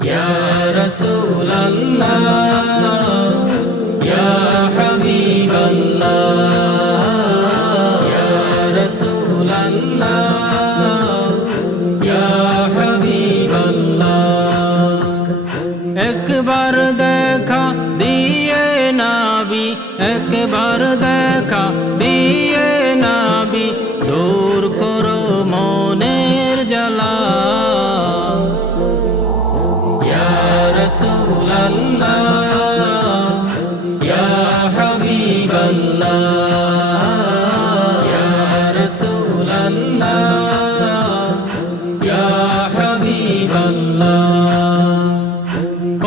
يا رسول الله يا حبيب الله يا رسول الله يا حبيب الله একবার দেখা দিয়ে নাবি একবার দেখা দিয়ে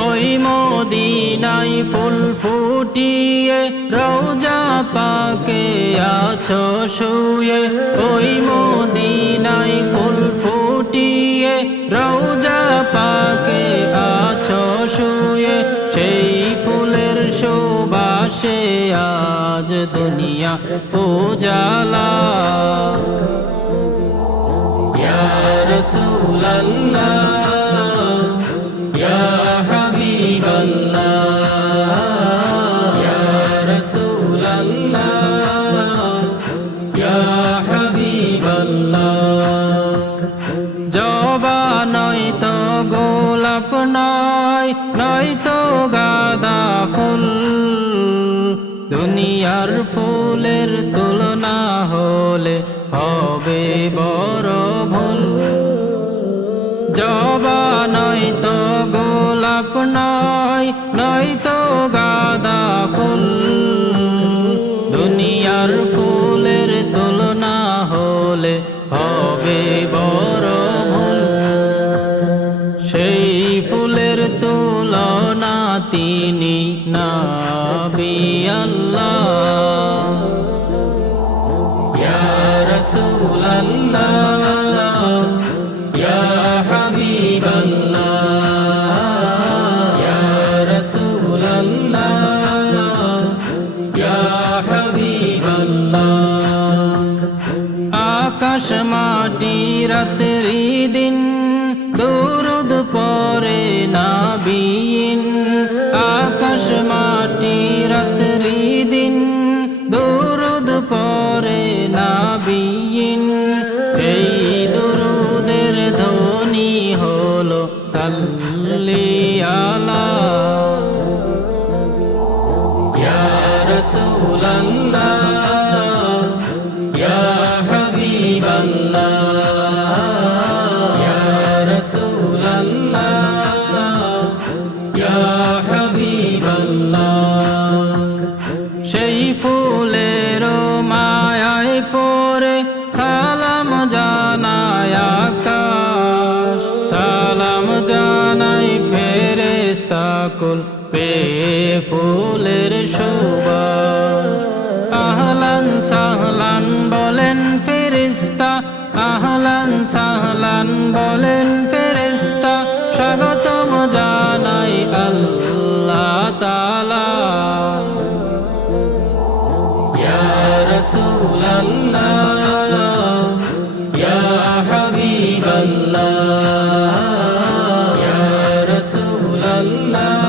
ওই মদিনাই ফুল ফুটিয়ে রোজা পাকে আছো শুয়ে ওই মদিনাই दुनिया सो जाला या रसूल अल्लाह या हबीब अल्लाह या रसूल अल्लाह या हबीब अल्लाह জবা নয় তো গোলাপ নয় নয় তো গাদা ফুল দুনিয়ার ফুলের তুলনা হলে হবে বড় ভুল। জবা নয়তো গোলাপ নয় নয় তো গাদা ফুল। দুনিয়ার ফুলের তুলনা হলে হবে বড় তুলনা তিনি নাবি আল্লাহ। ইয়া রাসূলুল্লাহ। ইয়া হাবিবাল্লাহ। আকাশ মাটি রাত্রি দিন পরে নাবিন, আকাশ মাটি রাত্রি দিন, দুরুদ পরে নাবিন। এই দুরুদের ধ্বনি হলো তাল্লি আলা। ইয়া রাসূলুল্লাহ। সেই ফুলের মায়ায় পরে সালাম জানায় আকাশ। সালাম জানাই ফেরেস্তাকুল পে ফুলের সুবাস। আহলান সাহলান বলেন ফেরিস্তা আহলান সাহলান বলেন তালা ইয়া রাসূলুল্লাহ ইয়া হাবিবাল্লাহ ইয়া রাসূলুল্লাহ